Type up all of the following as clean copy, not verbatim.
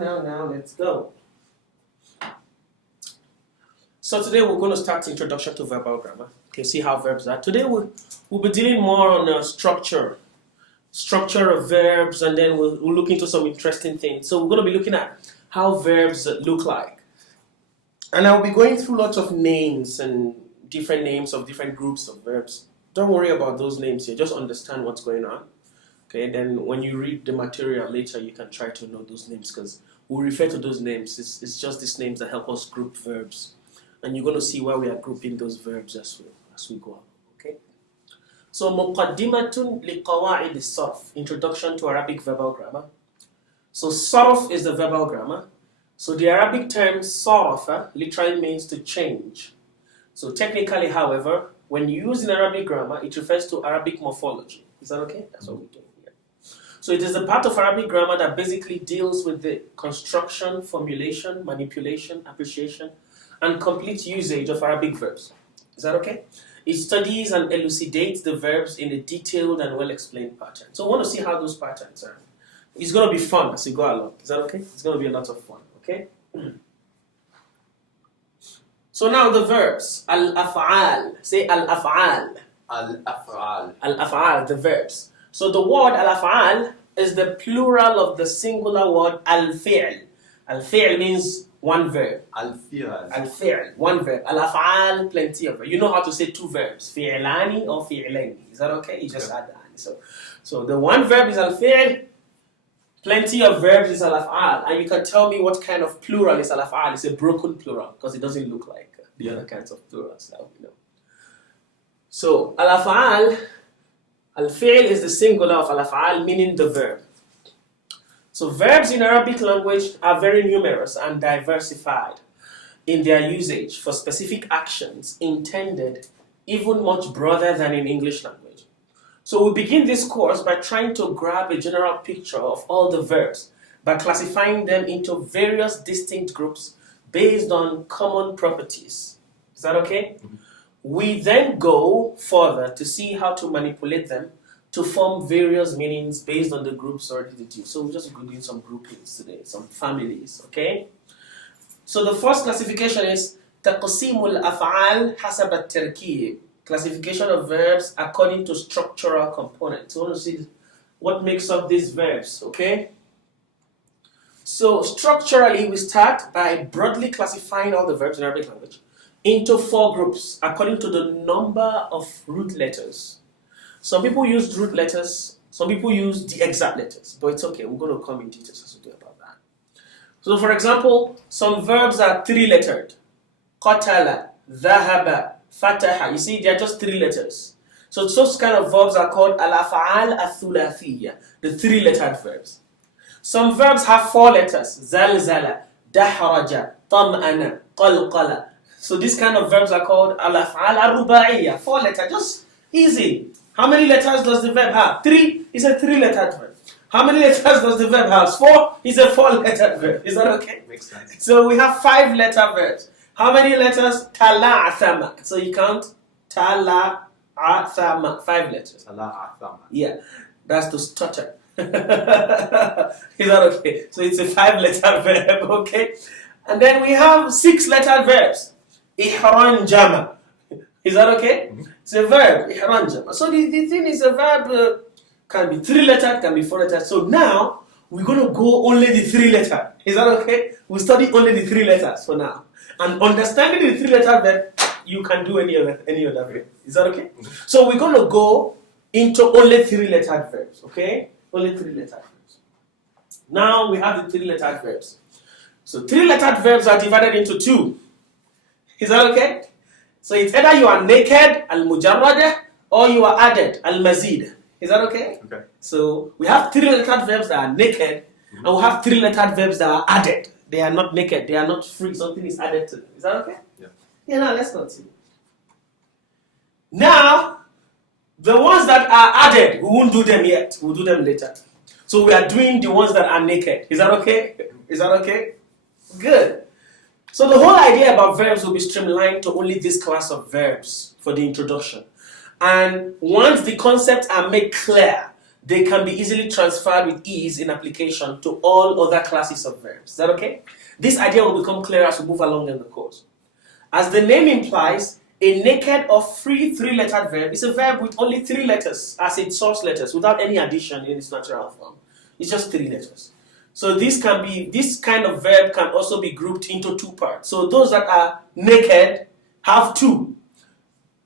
Now, let's go. So today we're going to start introduction to verbal grammar. Okay, see how verbs are. Today we'll be dealing more on structure of verbs, and then we'll look into some interesting things. So we're going to be looking at how verbs look like. And I'll be going through lots of names and different names of different groups of verbs. Don't worry about those names here, just understand what's going on. Okay, then when you read the material later, you can try to know those names, because we'll refer to those names. It's just these names that help us group verbs. And you're going to see why we are grouping those verbs as we go on. Okay? So, مقدمة لقواعد الصرف. Introduction to Arabic verbal grammar. So, sarf is the verbal grammar. So, the Arabic term sarafa literally means to change. So, technically, however, when used in Arabic grammar, it refers to Arabic morphology. Is that okay? That's what we're doing here. So, it is a part of Arabic grammar that basically deals with the construction, formulation, manipulation, appreciation, and complete usage of Arabic verbs. Is that okay? It studies and elucidates the verbs in a detailed and well-explained pattern. So I want to see how those patterns are. It's going to be fun as we go along. Is that okay? It's going to be a lot of fun, okay? So now the verbs. Al-af'al. Say al-af'al. Al-af'al. Al-af'al, the verbs. So the word al-af'al is the plural of the singular word al-fi'l. Al-fi'l means one verb. Al-fi'l. Al-fi'l, one verb. Al-af'al, plenty of verbs. You know how to say two verbs, fi'lani or fi'laini. Is that okay? You just add that. So the one verb is al-fi'l, plenty of verbs is al-af'al. And you can tell me what kind of plural is al-af'al. It's a broken plural, because it doesn't look like the other kinds of plurals that we know. So al-af'al, al-fi'l is the singular of al-af'al, meaning the verb. So verbs in Arabic language are very numerous and diversified in their usage for specific actions intended even much broader than in English language. So we begin this course by trying to grab a general picture of all the verbs by classifying them into various distinct groups based on common properties. Is that okay? Mm-hmm. We then go further to see how to manipulate them to form various meanings based on the groups already deduced. So we're just doing some groupings today, some families, okay? So the first classification is تقسيم الأفعال حسب التركيب. Classification of verbs according to structural components. So we want to see what makes up these verbs, okay? So structurally, we start by broadly classifying all the verbs in Arabic language into 4 groups according to the number of root letters. Some people use root letters, some people use the exact letters, but it's okay, we're going to come in details as we do about that. So for example, some verbs are 3-lettered. Qatala, dhahaba, fataha. You see, they are just 3 letters. So those kind of verbs are called al-af'al al-thulathiyya, the 3-lettered verbs. Some verbs have 4 letters. Zalzala, dahraja, tam'ana, qalqala. So these kind of verbs are called al-af'al al-ruba'iyya, 4 letters, just easy. How many letters does the verb have? 3 is a 3-lettered verb. How many letters does the verb have? 4 is a 4-lettered verb. Is that okay? Makes sense. So we have 5-letter verbs. How many letters? Tala'athama. So you count tala'athama. 5 letters. Tala'athama. Yeah, that's to stutter. Is that okay? So it's a 5-letter verb, okay? And then we have 6-letter verbs. Ihranjama. Is that okay? Mm-hmm. It's a verb, ihranjama. So the thing is, a verb can be 3-lettered, can be 4-lettered. So now we're going to go only the 3-letter. Is that okay? We'll study only the 3 letters for now. And understanding the 3-letter verb, you can do any other verb. Is that okay? Mm-hmm. So we're going to go into only 3-lettered verbs, okay? Only 3-lettered verbs. Now we have the 3-lettered verbs. So 3-lettered verbs are divided into 2. Is that okay? So it's either you are naked, al-mujarrada, or you are added, al-mazid. Is that okay? Okay. So we have 3-lettered verbs that are naked, and we have 3-lettered verbs that are added. They are not naked, they are not free, something is added to them. Is that okay? Yeah. Yeah, now let's continue. Now, the ones that are added, we won't do them yet, we'll do them later. So we are doing the ones that are naked. Is that okay? Is that okay? Good. So the whole idea about verbs will be streamlined to only this class of verbs for the introduction. And once the concepts are made clear, they can be easily transferred with ease in application to all other classes of verbs. Is that okay? This idea will become clearer as we move along in the course. As the name implies, a naked or free three-lettered verb is a verb with only 3 letters as its source letters without any addition in its natural form. It's just 3 letters. So this kind of verb can also be grouped into 2 parts. So those that are naked have 2.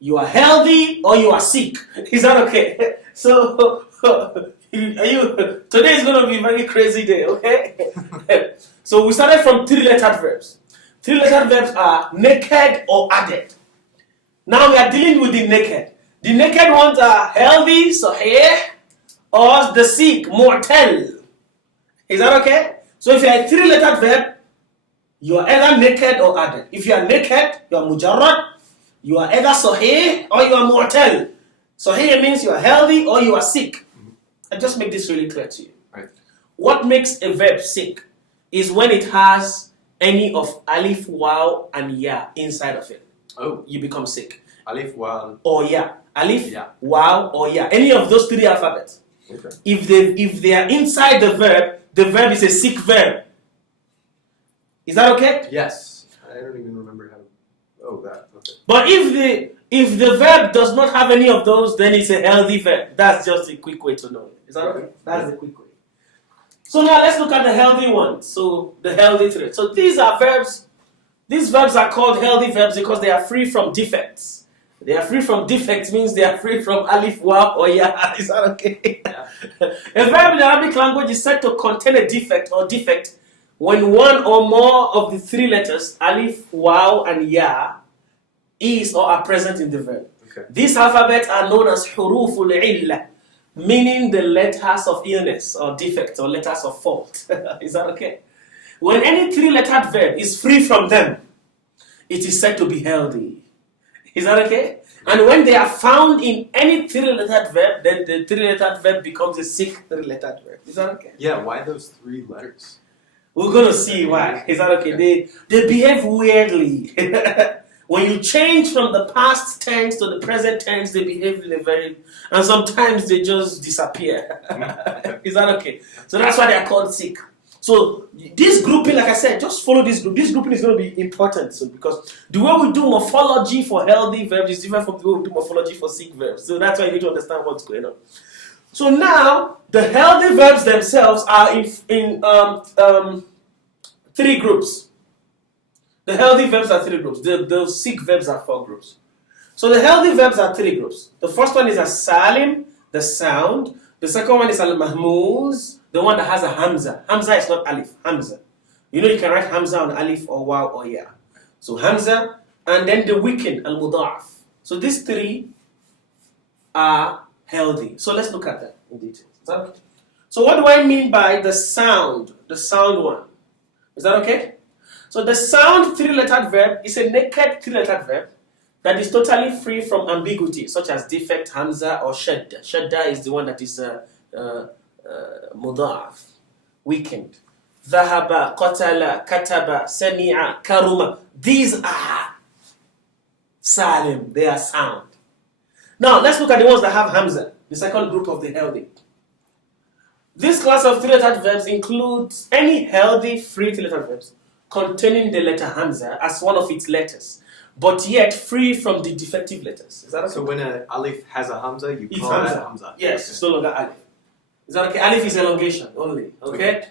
You are healthy or you are sick. Is that okay? So today is going to be a very crazy day, okay? So we started from 3-lettered verbs. 3-lettered verbs are naked or added. Now we are dealing with the naked. The naked ones are healthy, sahih, or the sick, mortal. Is that okay? So if you are a 3-lettered verb, you are either naked or added. If you are naked, you are mujarrad. You are either sahih or you are mortal. Sahih means you are healthy or you are sick. I just make this really clear to you. Right. What makes a verb sick is when it has any of alif, waw, and ya inside of it. Oh. You become sick. Alif, waw. Or ya. Alif, Yeah. waw, or ya. Any of those 3 alphabets. Okay. If they are inside the verb is a sick verb. Is that okay? Yes. I don't even remember how. Oh, that. Okay. But if the verb does not have any of those, then it's a healthy verb. That's just a quick way to know it. Is that okay? That's the quick way. So now let's look at the healthy ones. So the healthy 3. So these are verbs. These verbs are called healthy verbs because they are free from defects. They are free from defects means they are free from alif, waw, or ya. Is that okay? Yeah. A verb in the Arabic language is said to contain a defect or defect when one or more of the 3 letters, alif, waw, and ya, is or are present in the verb. Okay. These alphabets are known as huruful illa, meaning the letters of illness or defect or letters of fault. Is that okay? When any 3-lettered verb is free from them, it is said to be healthy. Is that okay? And when they are found in any 3-lettered verb, then the 3-lettered verb becomes a sick 3-lettered verb. Is that okay? Yeah, why those 3 letters? We're going to see why. Is that okay? They behave weirdly. When you change from the past tense to the present tense, they behave in a very... And sometimes they just disappear. Is that okay? So that's why they are called sick. So this grouping, like I said, just follow this group. This grouping is going to be important so because the way we do morphology for healthy verbs is different from the way we do morphology for sick verbs. So that's why you need to understand what's going on. So now the healthy verbs themselves are in 3 groups. The healthy verbs are 3 groups. The sick verbs are 4 groups. So the healthy verbs are 3 groups. The first one is a salim, the sound. The second one is al-mahmuz, the one that has a hamza. Hamza is not alif, hamza. You know you can write hamza on alif or waw or ya. So hamza, and then the weakened, al-mudaf. So these 3 are healthy. So let's look at that in detail. Is that okay? So what do I mean by the sound one? Is that okay? So the sound 3-lettered verb is a naked 3-lettered verb that is totally free from ambiguity, such as defect, hamza, or shadda. Shadda is the one that is mudaf, weakened. Dhahaba, qatala, kataba, sami'a, karuma. These are salim, they are sound. Now let's look at the ones that have hamza, the second group of the healthy. This class of 3-lettered verbs includes any healthy free 3-lettered verbs containing the letter hamza as one of its letters, but yet free from the defective letters. Is that okay? So when an alif has a hamza, you It's call hamza. that hamza. Yes, it's no longer alif. Is that okay? Alif is elongation only. Okay?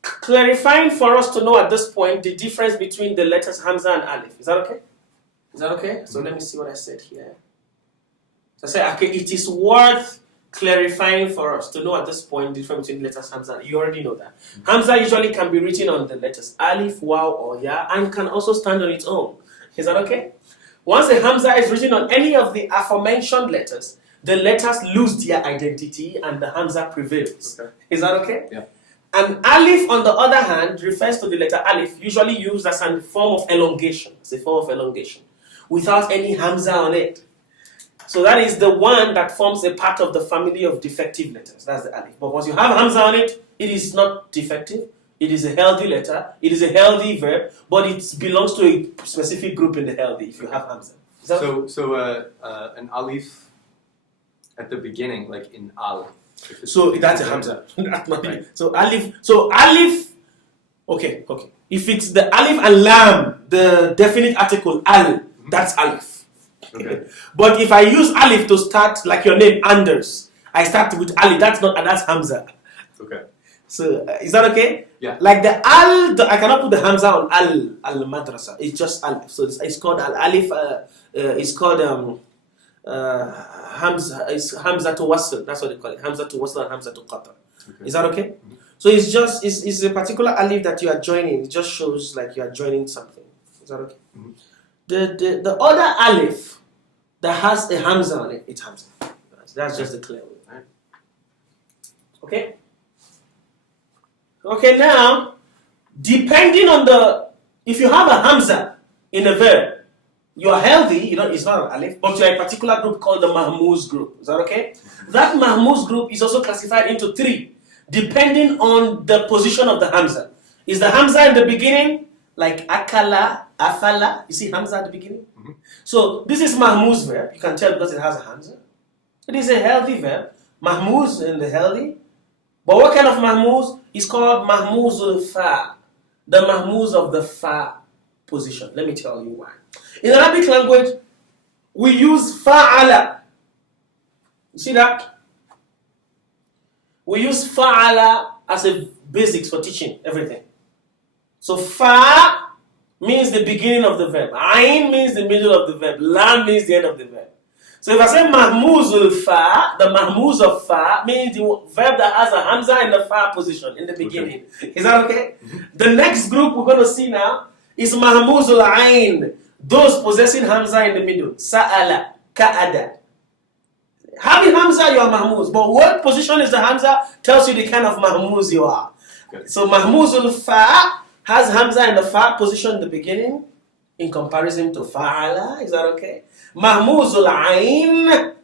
Clarifying for us to know at this point the difference between the letters hamza and alif. Is that okay? Is that okay? So let me see what I said here. So I said, okay, it is worth clarifying for us to know at this point the difference between letters hamza. You already know that. Hamza usually can be written on the letters alif, waw, or ya, and can also stand on its own. Is that okay? Once the hamza is written on any of the aforementioned letters, the letters lose their identity and the hamza prevails. Okay. Is that okay? Yeah. And alif, on the other hand, refers to the letter alif, usually used as a form of elongation. It's a form of elongation, without any hamza on it. So that is the one that forms a part of the family of defective letters. That's the alif. But once you have hamza on it, it is not defective. It is a healthy letter. It is a healthy verb, but it belongs to a specific group in the healthy if you have hamza. So an alif at the beginning, like in al. So that's a hamza. That's not Right. So alif. So alif. Okay. If it's the alif and lam, the definite article al, that's alif. Okay. But if I use alif to start, like your name Anders, I start with alif. That's hamza. Okay. So is that okay? Yeah. Like the al, I cannot put the hamza on al madrasa. It's just alif. So it's called al alif. It's called hamza. It's hamza to wasl. That's what they call it. Hamza to wasl and hamza to qata. Okay. Is that okay? So it's just it's a particular alif that you are joining. It just shows like you are joining something. Is that okay? The other alif that has a hamza on it, it's hamza. That's just the clear way. Right? Okay. Okay, now, depending on if you have a hamza in a verb, you are healthy, it's not an alif, but you are a particular group called the mahmuz group. Is that okay? That mahmuz group is also classified into 3, depending on the position of the hamza. Is the hamza in the beginning, like akala, afala? You see hamza at the beginning? So, this is mahmuz verb. You can tell because it has a hamza. It is a healthy verb. Mahmuz in the healthy. But what kind of mahmuz? It's called mahmuzul fa. The mahmuz of the fa position. Let me tell you why. In Arabic language, we use fa'ala. You see that? We use fa'ala as a basics for teaching everything. So fa means the beginning of the verb. Ain means the middle of the verb. Lam means the end of the verb. So if I say mahmuzul fa, the mahmuz of fa means the verb that has a hamza in the fa position in the beginning. Okay. Is that okay? The next group we're going to see now is mahmuzul ain, those possessing hamza in the middle. Sa'ala, ka'ada. Having hamza, you are mahmuz. But what position is the hamza tells you the kind of mahmuz you are. Okay. So mahmuzul fa has hamza in the fa position in the beginning in comparison to fa'ala. Is that okay? Mahmuzul ain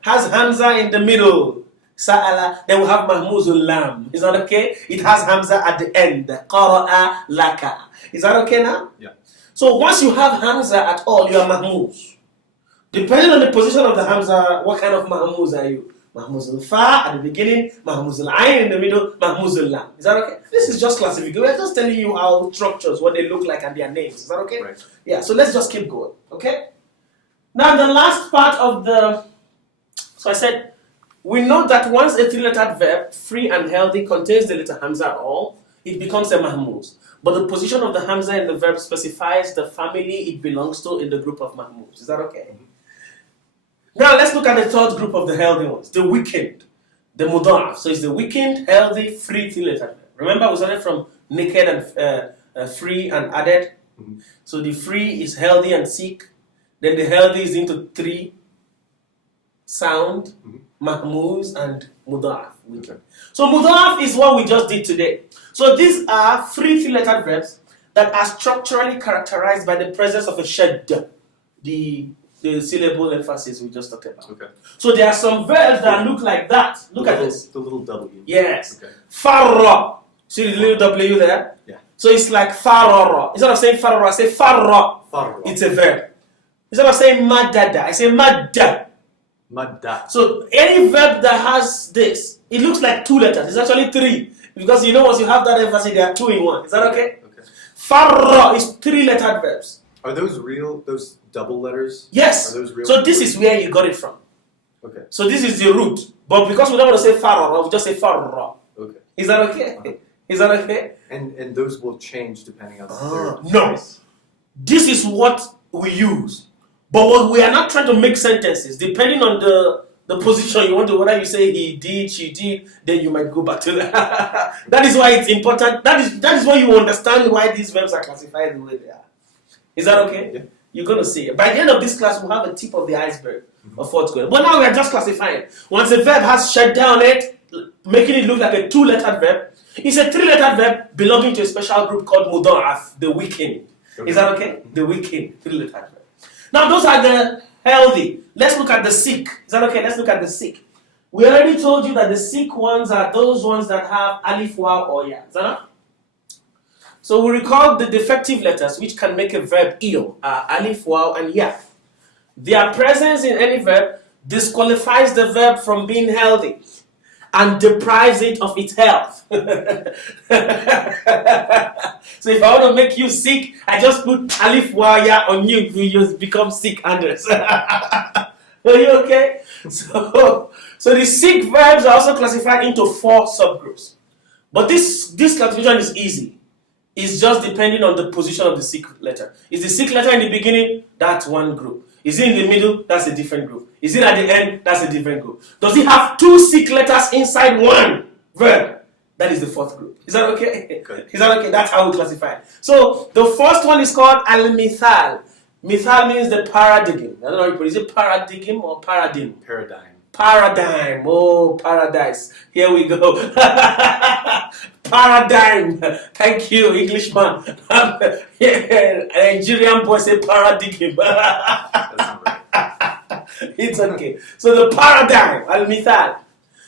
has hamza in the middle. Sa'ala. Then we have mahmuzul lam. Is that okay? It has hamza at the end. Qara'a laka. Is that okay now? Yeah. So once you have hamza at all, you are mahmuz. Depending on the position of the hamza, what kind of mahmuz are you? Mahmuzul fa at the beginning, mahmuzul ain in the middle, mahmuzul lam. Is that okay? This is just classification. We're just telling you how structures, what they look like and their names. Is that okay? Right. Yeah, so let's just keep going. Okay? Now the last part of so I said, we know that once a 3-lettered verb, free and healthy, contains the letter hamza at all, it becomes a mahmuz. But the position of the hamza in the verb specifies the family it belongs to in the group of mahmuz. Is that okay? Now let's look at the third group of the healthy ones, the weakened, the mudaf. So it's the weakened, healthy, free 3-lettered verb. Remember we started from naked and free and added. So the free is healthy and sick. Then the healthy is into 3, sound, mahmuz, and mudaf. Okay. So mudaf is what we just did today. So these are free 3-lettered verbs that are structurally characterized by the presence of a shadd, the syllable emphasis we just talked about. Okay. So there are some verbs that look like that. Look at this. The little W. Yes. Okay. Farra. See the little W there? Yeah. So it's like farara. Instead of saying farara, I say farra. Farra. It's a verb. Instead of saying madada, I say madda. Madda. So any verb that has this, it looks like 2 letters. It's actually 3. Because once you have that emphasis, there are 2 in 1. Is that okay? Okay. Farra is 3-lettered verbs. Are those real, those double letters? Yes. Are those real? So this is where you got it from. Okay. So this is the root. But because we don't want to say farra, we just say farra. Okay. Is that okay? Is that okay? And those will change depending on the No. This is what we use. But we are not trying to make sentences. Depending on the position you want to, whether you say he did, she did, then you might go back to that. That is why it's important. That is why you understand why these verbs are classified the way they are. Is that okay? Yeah. You're going to see it. By the end of this class, we'll have a tip of the iceberg of what's going on. But now we are just classifying. Once a verb has shut down it, making it look like a 2-lettered verb, it's a 3-lettered verb belonging to a special group called mudaf, the weakened. Okay. Is that okay? The weakened 3-lettered verb. Now those are the healthy. Let's look at the sick. Is that okay? Let's look at the sick. We already told you that the sick ones are those ones that have alif, waw, or ya. Is that not? So we recall the defective letters which can make a verb ill are alif, waw, and ya. Their presence in any verb disqualifies the verb from being healthy and deprives it of its health. So if I want to make you sick, I just put alif waya on you, you just become sick, Anders. Are you okay? So the sick verbs are also classified into 4 subgroups. But this classification is easy. It's just depending on the position of the sick letter. Is the sick letter in the beginning? That's one group. Is it in the middle? That's a different group. Is it at the end? That's a different group. Does it have 2 sick letters inside one verb? That is the 4th group. Is that okay? Good. Is that okay? That's how we classify it. So the first one is called al-mithal. Mithal means the paradigm. I don't know how you put it. Is it paradigm or paradigm? Paradigm. Paradigm. Oh, paradise. Here we go. Paradigm. Thank you, Englishman. Yeah, Nigerian boy say paradigm. That's not right. It's okay. So the paradigm, al-mithal.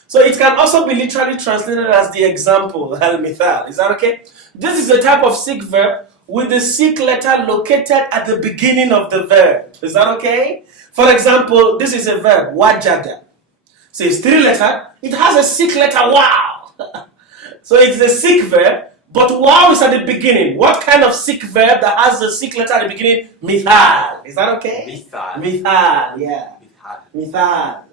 So it can also be literally translated as the example, al-mithal. Is that okay? This is a type of sick verb with the sick letter located at the beginning of the verb. Is that okay? For example, this is a verb, wajada. So it's 3-letter. It has a sick letter, wow. So it's a sick verb, but wow is at the beginning. What kind of sick verb that has a sick letter at the beginning? Mithal. Is that okay? Mithal. Mithal, yeah. Mithal.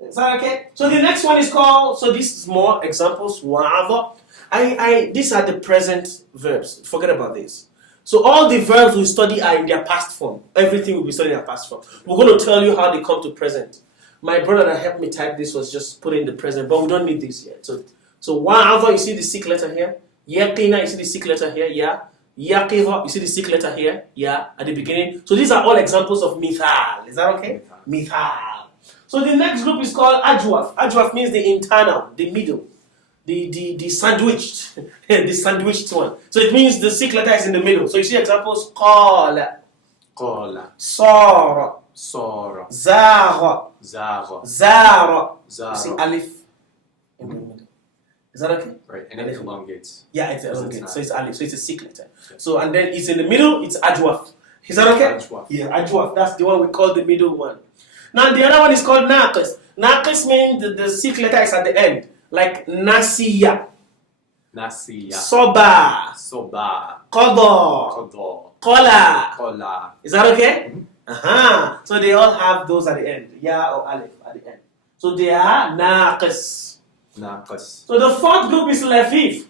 Is that okay? So the next one is called, so this is more examples, wa'adha. These are the present verbs. Forget about this. So all the verbs we study are in their past form. Everything will be studied in their past form. We're going to tell you how they come to present. My brother that helped me type this was just put in the present, but we don't need this yet. So wa'adha, you see the sick letter here. Yaqina, you see the sick letter here. Yeah. Yaqiva, you see the sick letter here. Yeah. At the beginning. So these are all examples of mithal. Is that okay? Mithal. So the next group is called ajwaf. Ajwaf means the internal, the middle, the sandwiched, the sandwiched one. So it means the sick letter is in the middle. So you see examples: qala, sara, zara, zara. You see alif in the middle. Is that okay? Right, and it elongates. Yeah, it elongates. So it's alif. So it's a sick letter. So and then it's in the middle. It's ajwaf. Is that okay? Ajwaf. Yeah, ajwaf. That's the one we call the middle one. Now the other one is called naqis. Naqis means the sick letter is at the end, like nasiya, soba, qada, qala. Is that okay? Mm-hmm. So they all have those at the end, ya or alif at the end. So they are naqis. So the 4th group is lafif.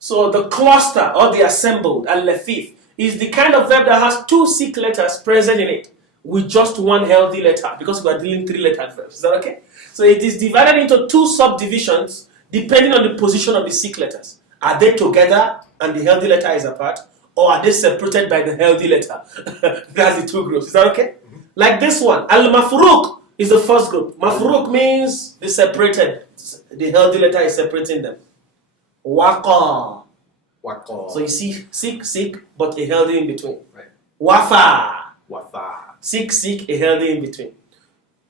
So the cluster or the assembled, al-lafif, is the kind of verb that has 2 sick letters present in it, with just 1 healthy letter, because we are dealing 3-letter verbs. Is that okay? So it is divided into 2 subdivisions depending on the position of the sick letters. Are they together and the healthy letter is apart, or are they separated by the healthy letter? That's the 2 groups. Is that okay? Like this one, al-mafruq is the first group. Mafruq means the separated. The healthy letter is separating them. Waqa. So you see sick, but a healthy in between. Right. Wafa. Sick, a healthy in between.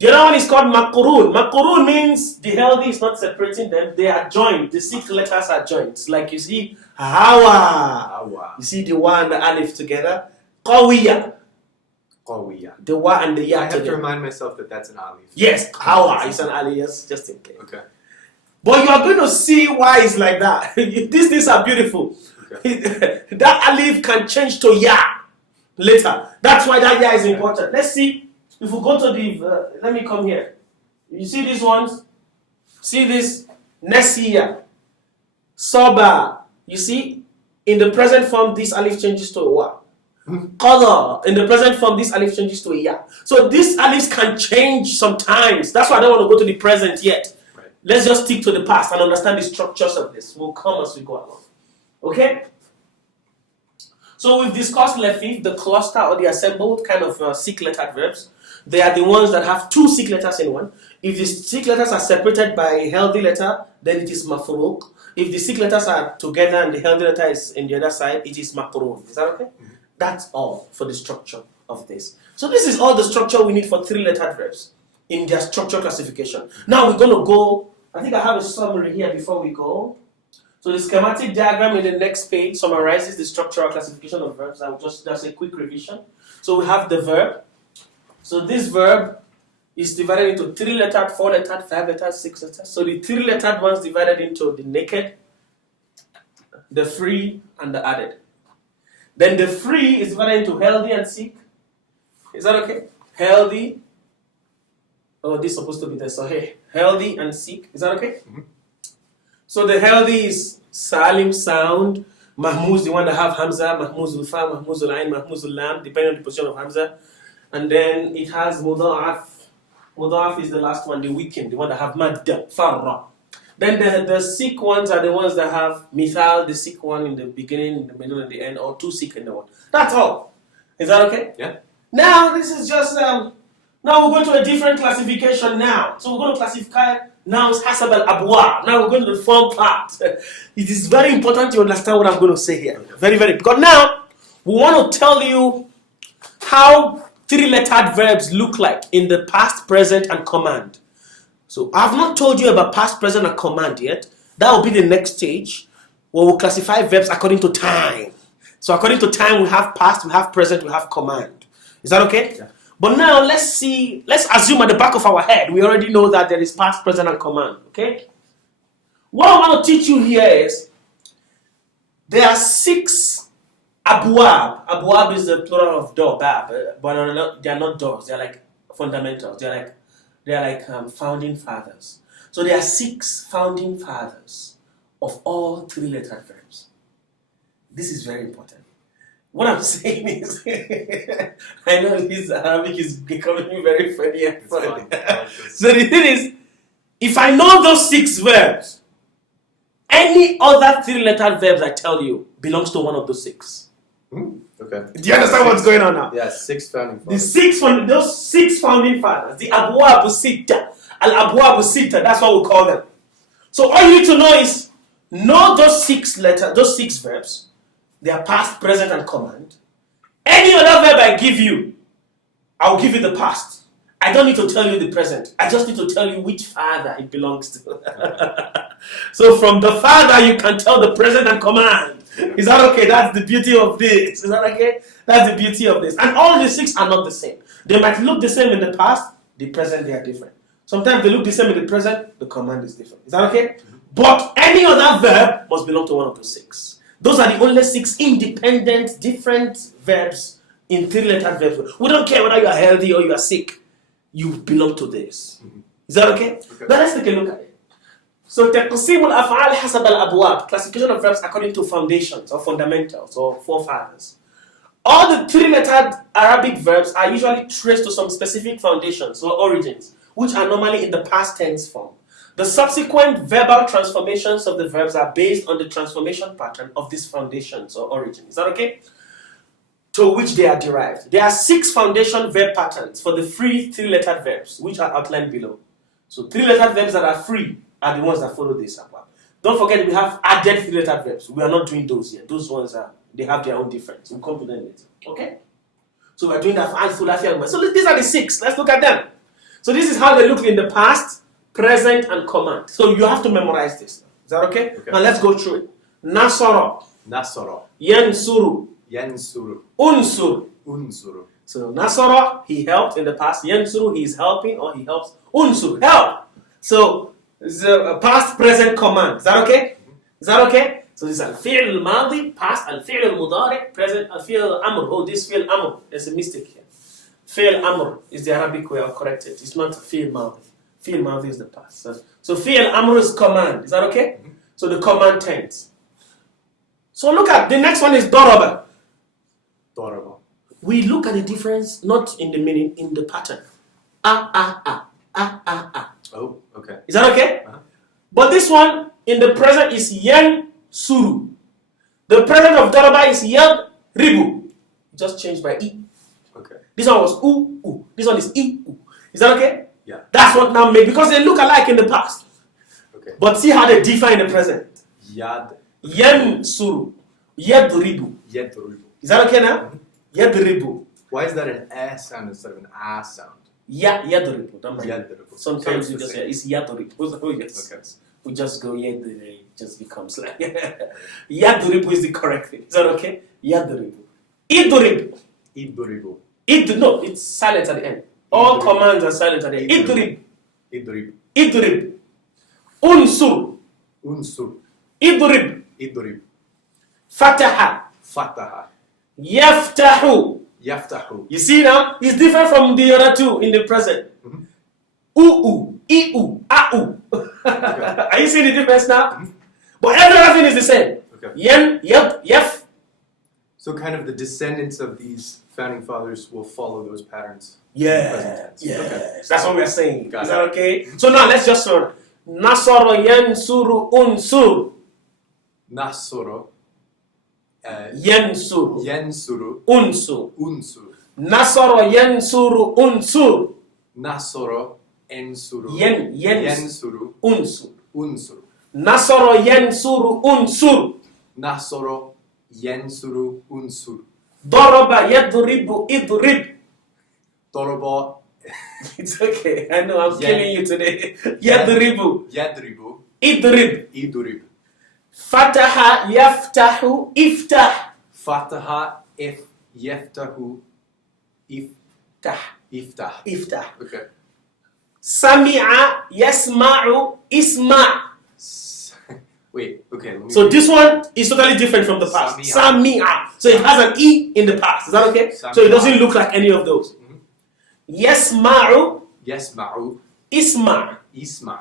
The other one is called makurun. Makurun means the healthy is not separating them, they are joined. The 6 letters are joined. Like you see, hawa. You see the wa and the alif together. Qawiya. The wa and the ya I have together. to remind myself that that's an alif. Yes, hawa is an alif, yes, just in case. Okay. But you are going to see why it's like that. These are beautiful. Okay. That alif can change to ya later. That's why that ya is important. Let's see. If we go to the, let me come here. You see these ones? See this? Nesiya. Soba. You see? In the present form, this alif changes to a wa. Qadha. In the present form, this alif changes to a ya. So these alifs can change sometimes. That's why I don't want to go to the present yet. Right. Let's just stick to the past and understand the structures of this. We'll come as we go along. Okay? So we've discussed lafif, the cluster or the assembled kind of sick lettered verbs. They are the ones that have 2 sick letters in one. If the sick letters are separated by a healthy letter, then it is mafruq. If the sick letters are together and the healthy letter is in the other side, it is makrun. Is that okay? Mm-hmm. That's all for the structure of this. So this is all the structure we need for 3-lettered verbs in their structure classification. Now we're going to go, I think I have a summary here before we go. So the schematic diagram in the next page summarizes the structural classification of verbs. I'll just a quick revision. So we have the verb. So this verb is divided into 3-lettered, 4-lettered, 5-lettered, 6-lettered. So the 3-lettered ones divided into the naked, the free, and the added. Then the free is divided into healthy and sick. Is that okay? Healthy. Oh, this is supposed to be there. So hey, healthy and sick. Is that okay? Mm-hmm. So the healthy is Salim, sound. Mahmuz, the one that have Hamza. Mahmuz Ulfa, Mahmuz Ulain, Mahmuz Ulam, depending on the position of Hamza. And then it has Muda'af. Muda'af is the last one, the weakened, the one that have Madda, Farra. Then the sick ones are the ones that have Mithal, the sick one in the beginning, in the middle, and the end, or two sick in the one. That's all. Is that okay? Yeah. Now, this is just, now we're going to a different classification now. So we're going to classify nouns hasab al-abwa. Now we're going to the form part. It is very important you understand what I'm going to say here. Very, very. Because now, we want to tell you how 3-lettered verbs look like in the past, present, and command. So I've not told you about past, present, and command yet. That will be the next stage where we'll classify verbs according to time. So according to time, we have past, we have present, we have command. Is that okay? Yeah. But now let's assume at the back of our head, we already know that there is past, present, and command. Okay? What I want to teach you here is there are 6 abwab. Abwab is the plural of door, bab, but they are not doors. They are like fundamentals. They are like founding fathers. So there are 6 founding fathers of all 3-lettered verbs. This is very important. What I'm saying is, I know this Arabic is becoming very funny and funny. So the thing is, if I know those 6 verbs, any other 3-lettered verbs I tell you belongs to one of those 6. Okay. Do you understand what's going on now? Yeah, 6 founding fathers. Those 6 founding fathers, the Abwab Sita, Al-Abwab Sita, that's what we call them. So all you need to know is, know those 6 verbs, they are past, present, and command. Any other verb I give you, I'll give you the past. I don't need to tell you the present. I just need to tell you which father it belongs to. So from the father, you can tell the present and command. Is that okay? That's the beauty of this. Is that okay? That's the beauty of this. And all the 6 are not the same. They might look the same in the past, the present, they are different. Sometimes they look the same in the present, the command is different. Is that okay? But any other verb must belong to one of those 6. Those are the only 6 independent, different verbs in 3-lettered verbs. We don't care whether you are healthy or you are sick. You belong to this. Is that okay? Now let's take a look at it. So, تقسيم الأفعال حسب الأبواب, classification of verbs according to foundations or fundamentals or forefathers. All the 3-lettered Arabic verbs are usually traced to some specific foundations or origins, which are normally in the past tense form. The subsequent verbal transformations of the verbs are based on the transformation pattern of these foundations or origins. Is that okay? To which they are derived. There are 6 foundation verb patterns for the free 3-lettered verbs, which are outlined below. So 3-lettered verbs that are free are the ones that follow this. Don't forget we have added 3-lettered verbs. We are not doing those yet. Those ones they have their own difference. We'll come to them later. Okay? So we're doing that. So these are the 6. Let's look at them. So this is how they look in the past, present, and command. So you have to memorize this. Is that okay? Now let's go through it. Nasara. Nasara. Yansuru. Yansuru. Unsur. Unsuru. So Nasara, he helped in the past. Yansuru, he is helping or he helps. Unsur, help. So it's a past, present, command. Is that okay? Is that okay? So this is al-fi'l al-madi, past, al-fi'l al-mudari, present, al-fi'l al-amr. Oh, this fi'l amr. There's a mistake here. Fi'l amr is the Arabic way of corrected. It's not fi'l madi. Fi'l madi is the past. So fi'l amr is command. Is that okay? So the command tense. So look at the next one is daraba. Daraba. We look at the difference not in the meaning, in the pattern. Ah. Oh, okay. Is that okay? But this one in the present is yan suru. The present of daraba is yan ribu. Just changed by e. Okay. This one was u. This one is e. Is that okay? Yeah. That's what now made, because they look alike in the past. Okay. But see how they differ in the present. Yad. Yan suru. Yadribu. Yadribu. Is that okay now? Yadribu. Why is that an S sound instead of an A sound? Yadribu. Don't mind. Yadribu. Sometimes So you just same. say it's yadribu. Oh, yes. Okay. We just go yadribu. It just becomes like yadribu is the correct thing. Is that okay? Yadribu. Idribu. Idribu. No, it's silent at the end. All commands are silent are there. Idrib. Idrib. Idrib. Unsur. Unsur. Idrib. Idrib. Fataha. Fataha. Yaftahu. Yaftahu. You see now? It's different from the other two in the present. Mhm. Uu. Iu. Au. Okay. Are you seeing the difference now? Mhm. But everything is the same. Okay. Yen, yep, yef. So kind of the descendants of these founding fathers will follow those patterns. in the present tense. Yes. Okay. That's what we're saying. Got Is it. that okay? So now let's just sort Nasara yansuru unsur. Nasoro. Yansuru. Yensuru. Unsur. Unsur. Nasara yansuru unsur. Nasoro. Ensuru. Yensuru. Yensuru. Unsur. Unsur. Nasara yansuru unsur. Nasoro. Yensuru. Unsur. Daraba yadribu idrib. Torobo. It's okay. I know I'm Yen- killing you today. Yadribu. Yadribu. Idrib. Idurib. Fataha yaftahu iftah. Fataha. If. Yeftahu. If. Tah. Iftah. Iftah. Okay. Sami'a yasma'u isma'. Wait, okay, let me So this one is totally different from the past. Sami'a. So it has an E in the past. Is that okay? So it doesn't look like any of those. Mhm. Yasma'u Yasma'u. isma'. Isma.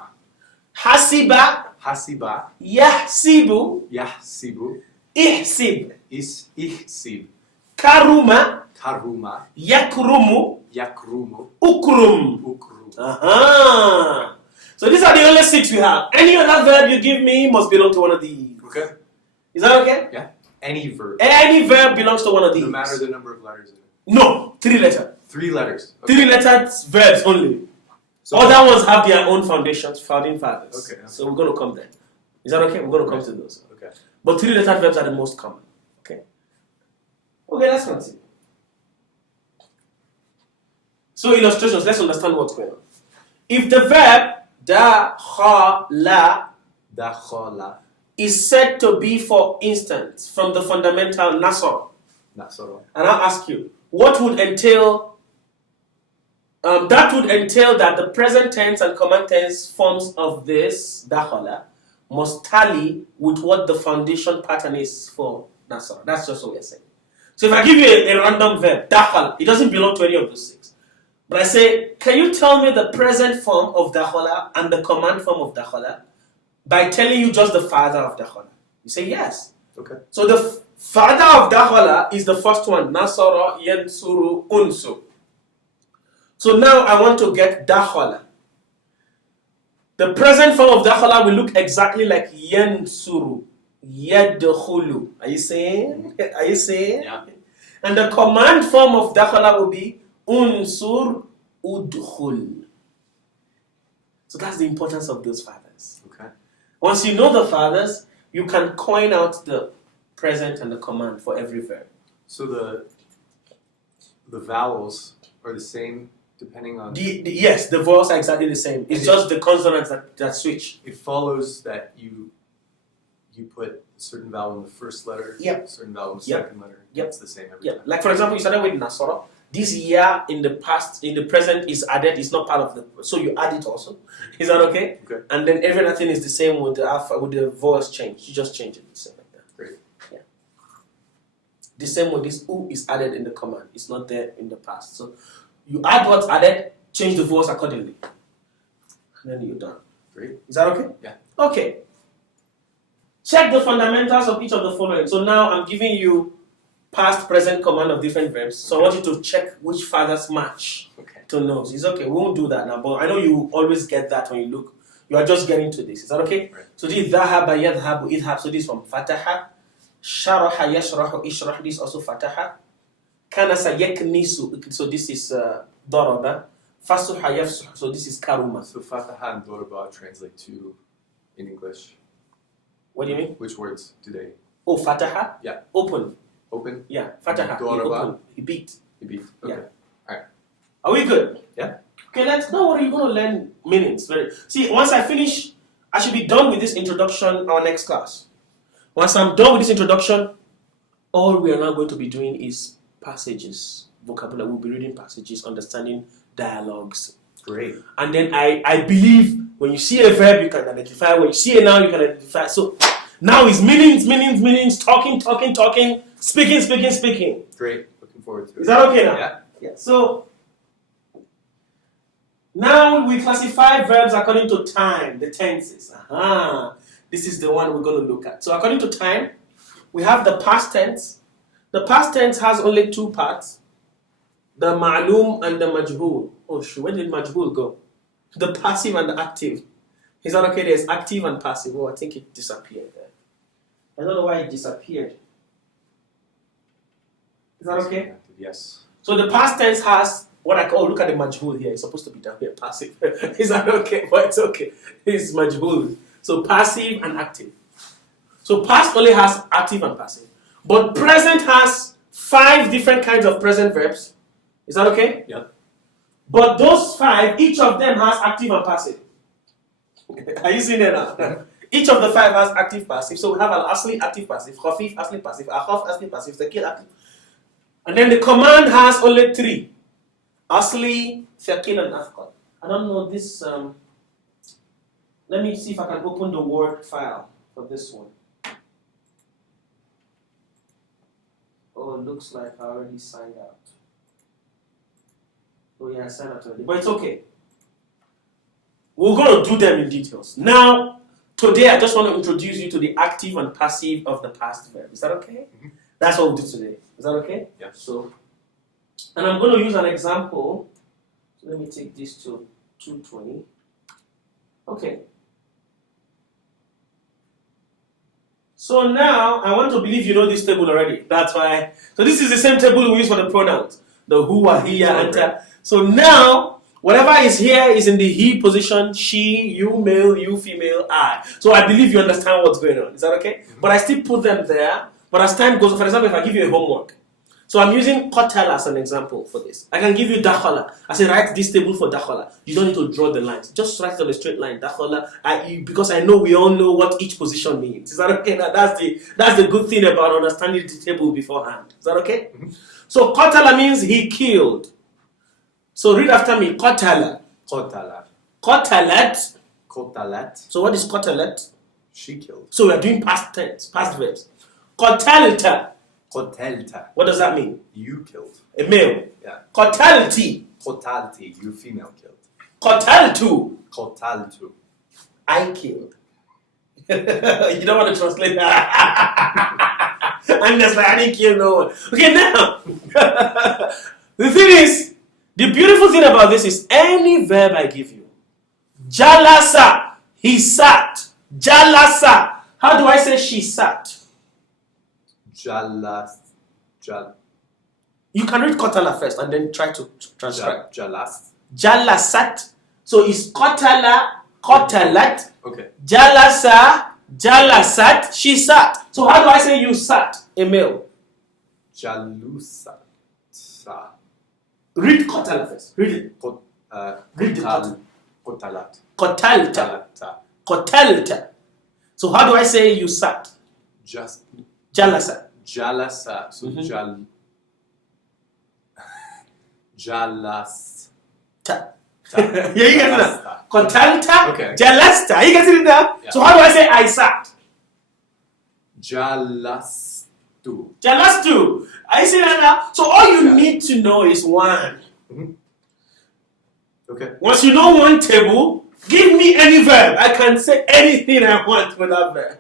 Hasiba Hasiba. yahsibu Yahsibu. ihsib. Ihsib. Karuma Karuma. yakrumu Yakrumu. ukrum. Ukru. Aha. So these are the only 6 we have. Any other verb you give me must belong to one of these. Okay. Is that okay? Yeah. Any verb. Any verb belongs to one of these. No matter the number of letters in it. No, 3 letters. 3 letters. Okay. 3 letters verbs only. So, Other ones have their own foundations, founding fathers. Okay. So we're going to come there. Is that okay? We're going to come to those. Okay. But 3 letter verbs are the most common. Okay. Okay, let's continue. So illustrations, let's understand what's going on. If the verb dakhala Dakhala. is said to be, for instance, from the fundamental nasr, Nasoro. and I'll ask you, what would entail? That would entail that the present tense and command tense forms of this dakhala must tally with what the foundation pattern is for nasr. That's just what we're saying. So if I give you a random verb, dakhala, it doesn't belong to any of those 6. But I say, can you tell me the present form of dakhala and the command form of dakhala by telling you just the father of dakhala? You say yes. Okay. So the father of dakhala is the first one, nasara yansuru unsur. So now I want to get dakhala. The present form of dakhala will look exactly like yansuru, yadkhulu. Are you saying? Are you saying? Yeah. And the command form of dakhala will be unsur udkhul. So that's the importance of those fathers. Okay. Once you know the fathers, you can coin out the present and the command for every verb. So the vowels are the same depending on. Yes, the vowels are exactly the same. It's just the consonants that switch. It follows that you put a certain vowel in the first letter. Yep. A certain vowel in the Yep. second letter. Yep. It's the same every Yeah. time. Like for example, you started with nasara. This year in the past, in the present is added. It's not part of the. So you add it also. Is that okay? Okay. And then everything is the same with the alpha, with the voice change. You just change it. Same like that. Great. Yeah. The same with this u is added in the command. It's not there in the past. So you add what's added, change the voice accordingly, and then you're done. Great. Is that okay? Yeah. Okay. Check the fundamentals of each of the following. So now I'm giving you past, present command of different verbs. So I want you to check which fathers match Okay. to nose. It's okay. We won't do that now, but I know you always get that when you look. You are just getting to this. Is that okay? Right. So this dhahaba yadhabu idhab. So this from fataha. Sharaha yashrahu ishrah. This also fataha. Kanasa yaknisu. So this is daraba. Fasuha yafsuh. So this is karuma. So Fataha and Doraba translate to in English. What do you mean? Which words do they? Oh, fataha. Yeah. Open. Open? Yeah. Fataha. He Daraba. opened. He beat. You beat. Okay. Yeah. Are we good? Yeah. Okay, don't worry, you're going to learn meanings. See, once I finish, I should be done with this introduction, our next class. Once I'm done with this introduction, all we are now going to be doing is passages, vocabulary. We'll be reading passages, understanding dialogues. Great. And then I believe when you see a verb, you can identify. When you see a noun, you can identify. So now it's meanings, talking, speaking. Great. Looking forward to it. Is that okay now? Yeah. So now we classify verbs according to time, the tenses. This is the one we're going to look at. So according to time, we have the past tense. The past tense has only two parts, the ma'lum and the majhul. Oh shoot, where did majhul go? The passive and the active. Is that okay? There's active and passive. Oh, I think it disappeared there. I don't know why it disappeared. Is that okay? Yes. So the past tense has what I call, look at the majhul here. It's supposed to be down here, passive. Is that okay? But it's okay. It's majhul. So passive and active. So past only has active and passive. But present has 5 different kinds of present verbs. Is that okay? Yeah. But those 5, each of them has active and passive. Are you seeing it now? Each of the 5 has active, passive. So we have al-asli, active, passive, khafif, asli, passive, akhaf, asli, passive, thaqil, active. And then the command has only 3. Asli, thaqil, and afqal. I don't know this. Let me see if I can open the Word file for this one. Oh, it looks like I already signed out. Oh yeah, I signed out already. But it's okay. We're going to do them in details. Now, today I just want to introduce you to the active and passive of the past verb. Is that okay? Mm-hmm. That's what we'll do today. Is that okay? Yeah. So, and I'm going to use an example. So let me take this to 220. Okay. So now, I want to believe you know this table already. That's why. So this is the same table we use for the pronouns. The who, he, anta. So now, whatever is here is in the he position. She, you male, you female, I. So I believe you understand what's going on. Is that okay? Mm-hmm. But I still put them there. But as time goes, for example, if I give you a homework. So I'm using qatal as an example for this. I can give you dakhala. I say write this table for dakhala. You don't need to draw the lines. Just write on a straight line. Dakhala. Because I know we all know what each position means. Is that okay? That's the good thing about understanding the table beforehand. Is that okay? Mm-hmm. So qatala means he killed. So read after me. Qatala. Qatala. Qatalat. Qatalat. So what is qatalat? She killed. So we are doing past tense, past verbs. Qatalta. Qatalta. What does that mean? You killed. A male. Yeah. Qatalti. Qatalti. You female killed. Qataltu. Qataltu. I killed. You don't want to translate that. I'm just like, I didn't kill no one. Okay, now. The thing is, the beautiful thing about this is any verb I give you. Jalasa. He sat. Jalasa. How do I say she sat? You can read qatala first and then try to transcribe. Jalasat. So it's qatala, qatalat. Okay. Jalasa, jalasat, she sat. So how do I say you sat? A male. Jalusat. Read qatala first. Read it. Read the qatalat. Qatalta. Qatalta. So how do I say you sat? Jalasa. Jalasa. So Jalasta. Yeah, you get it now. Qatalta. Okay. Jalasta. You get it now? Yeah. So how do I say I sat? Jalastu. Jalastu. I see that now? So all you need to know is one. Mm-hmm. Okay. Once you know one table, give me any verb. I can say anything I want with that verb.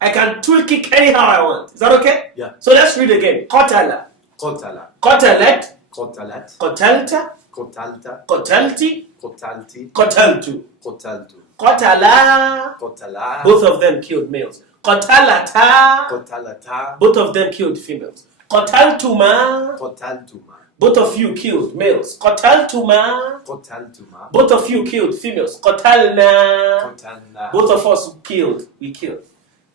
I can tweak it anyhow I want. Is that okay? Yeah. So let's read again. Qatala. Qatala. Qatalat. Qatalat. Qatalta. Qatalta. Qatalti. Qatalti. Qataltu. Qataltu. Qatala. Qatala. Both of them killed males. Qatalata. Qatalata. Both of them killed females. Qataltuma. Qataltuma. Both of you killed males. Qataltuma. Qataltuma. Both of you killed females. Qatalna. Qatalna. Both of us killed. We killed.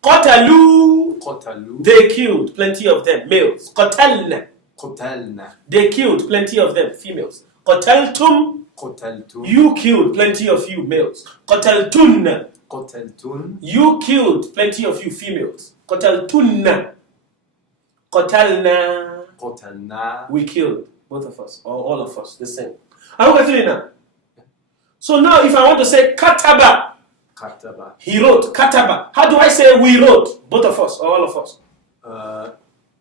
Qatalu. Qatalu. They killed plenty of them males. Qatalna. Qatalna. They killed plenty of them females. Qataltum. Qataltum. You killed plenty of you males. Qataltunna. Qataltun. You killed plenty of you females. Qataltunna. Qatalna. Qatalna. We killed both of us, or all of us, the same. Are you getting it now? So now if I want to say kataba, he wrote. Kataba. How do I say we wrote? Both of us or all of us?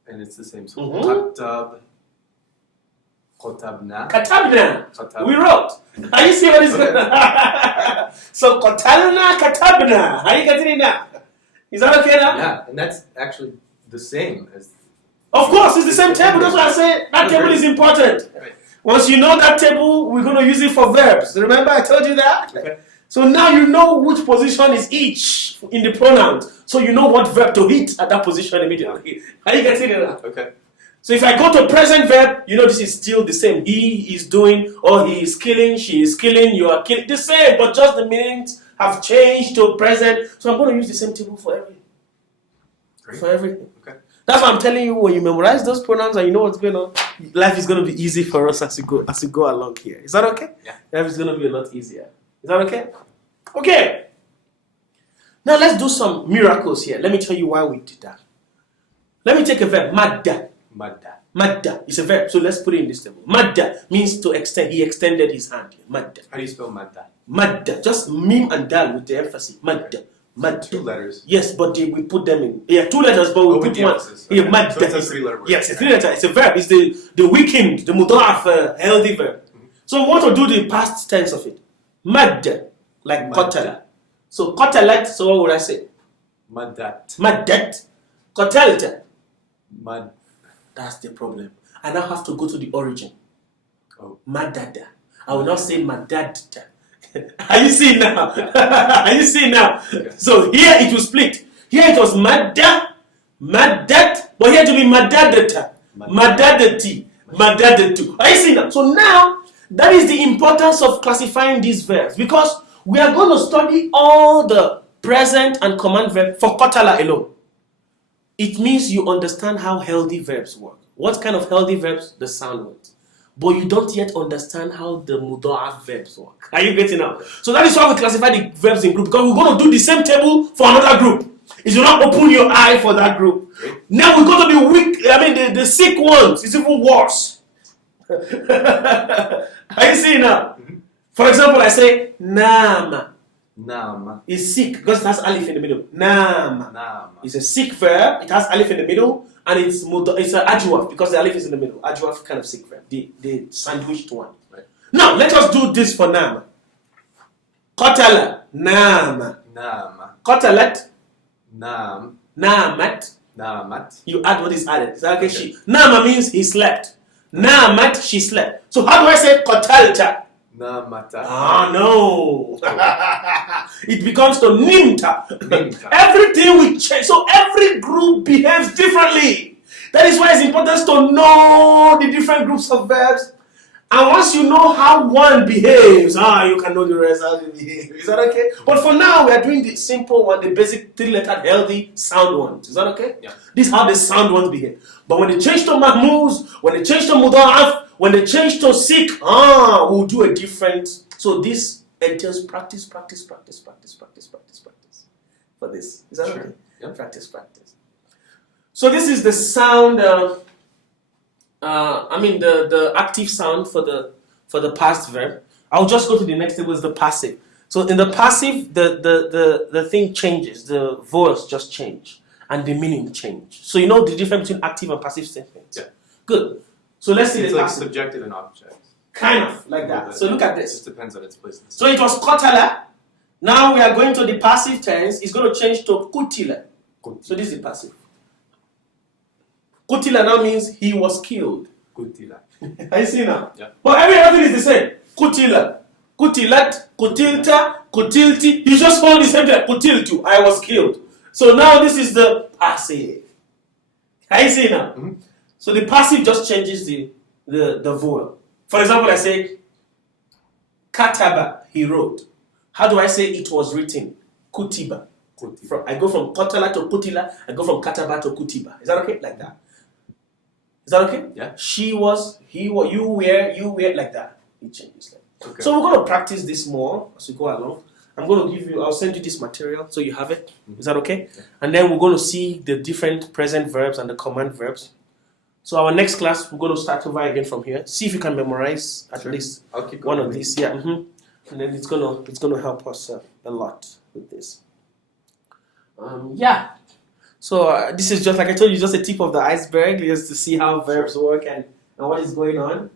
And it's the same. So katab. Kotabna. Katabna. We wrote. Are you seeing what is going on? So kotalna, katabna. Are you getting it now? Is that okay now? Yeah, and that's actually the same as. Of course, it's the same table. That's why I say that table is important. Right. Once you know that table, we're going to use it for verbs. Remember I told you that? Okay. So now you know which position is each in the pronouns. So you know what verb to hit at that position immediately. Are you getting it now? Okay. So if I go to present verb, you know this is still the same. He is doing, or he is killing, she is killing, you are killing. The same, but just the meanings have changed to present. So I'm going to use the same table for everything. Great. For everything. Okay. That's why I'm telling you, when you memorize those pronouns and you know what's going on, life is going to be easy for us as we go along here. Is that okay? Yeah. Life is going to be a lot easier. Is that okay? Okay. Now let's do some miracles here. Let me tell you why we did that. Let me take a verb, madda. Madda. Madda is a verb, so let's put it in this table. Madda means to extend. He extended his hand. Madda. How do you spell madda? Madda. Just mim and dal with the emphasis. Madda. Madda. 2 letters. Yes, but we put them in. Yeah, 2 letters, but we put one. Okay. Yeah, madda. So it's a 3-letter word. Yes, it's 3 letters. It's a verb. It's the weakened, the mudaf, healthy verb. So we want to do the past tense of it. Madda, like qatala. So qatalat, so what would I say? Maddat. Maddat. Qatalta. Mad. That's the problem. I now have to go to the origin. Oh. Madada. I will not say madadda. Are you seeing now? Are you seeing now? Okay. So here it will split. Here it was madda, maddat, but here to be madadata, madadati, madadatu. Are you seeing now? So now that is the importance of classifying these verbs, because we are going to study all the present and command verb for qatala alone. It means you understand how healthy verbs work. What kind of healthy verbs? The sound ones. But you don't yet understand how the muda'af verbs work. Are you getting out? So that is why we classify the verbs in group, because we're going to do the same table for another group. If you not open your eye for that group. Now we're going to be weak. The sick ones. It's even worse. Are you seeing now? For example, I say nama. Nama. Is sick because it has alif in the middle. Nama. Nama. It's a sick verb. It has alif in the middle, and it's an adjective because the alif is in the middle. Adjective kind of sick verb. The sandwiched one. Right. Now let us do this for nama. Qatala. Nama. Nama. Qatalat. Nam. Namat. Namat. You add what is added. Is that okay? She. Nama means he slept. Namat, she slept. So how do I say qatalta? Namata. Ah, no. It becomes to nimta. Nimta. Everything will change. So every group behaves differently. That is why it's important to know the different groups of verbs. And once you know how one behaves, you can know the rest how they behave. Is that okay? But for now, we are doing the simple one, the basic 3-lettered healthy sound ones. Is that okay? Yeah. This is how the sound ones behave. But when they change to mahmuz, when they change to muda'af, when they change to sick, we'll do a different. So this entails practice for this. Is that sure. okay? Yeah. Practice. So this is the sound. The active sound for the past verb. I'll just go to the next table. Is the passive. So in the passive, the thing changes. The voice just change and the meaning change. So you know the difference between active and passive statements. Yeah. Good. So let's see it's the like passive. subjective and object. Kind of like that. So look at It this. just depends on its place. So it was qatala. Now we are going to the passive tense. It's going to change to qutila. So this is the passive. Qutila now means he was killed. Kutila. I see now. Yeah. But everything is the same. Qutila, qutilat, qutilta, qutilti. You just hold the same thing. Qutiltu. I was killed. So now this is the passive. I see now. Mm-hmm. So the passive just changes the vowel. For example, I say kataba, he wrote. How do I say it was written? Kutiba. I go from qatala to kutila, I go from kataba to kutiba. Is that okay? Like that. Is that okay? Yeah. She was, he was, you were, like that. It changes. Okay. So we're going to practice this more as we go along. I'll send you this material so you have it. Is that okay? Yeah. And then we're going to see the different present verbs and the command verbs So our next class, we're going to start over again from here. See if you can memorize at least I'll keep one going. of these. Yeah. And then it's gonna help us a lot with this. Yeah. So this is just like I told you, just a tip of the iceberg, just to see how verbs work and what is going on.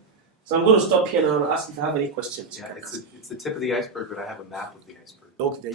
So I'm going to stop here now and ask if you have any questions. Yeah, it's the tip of the iceberg, but I have a map of the iceberg. Okay.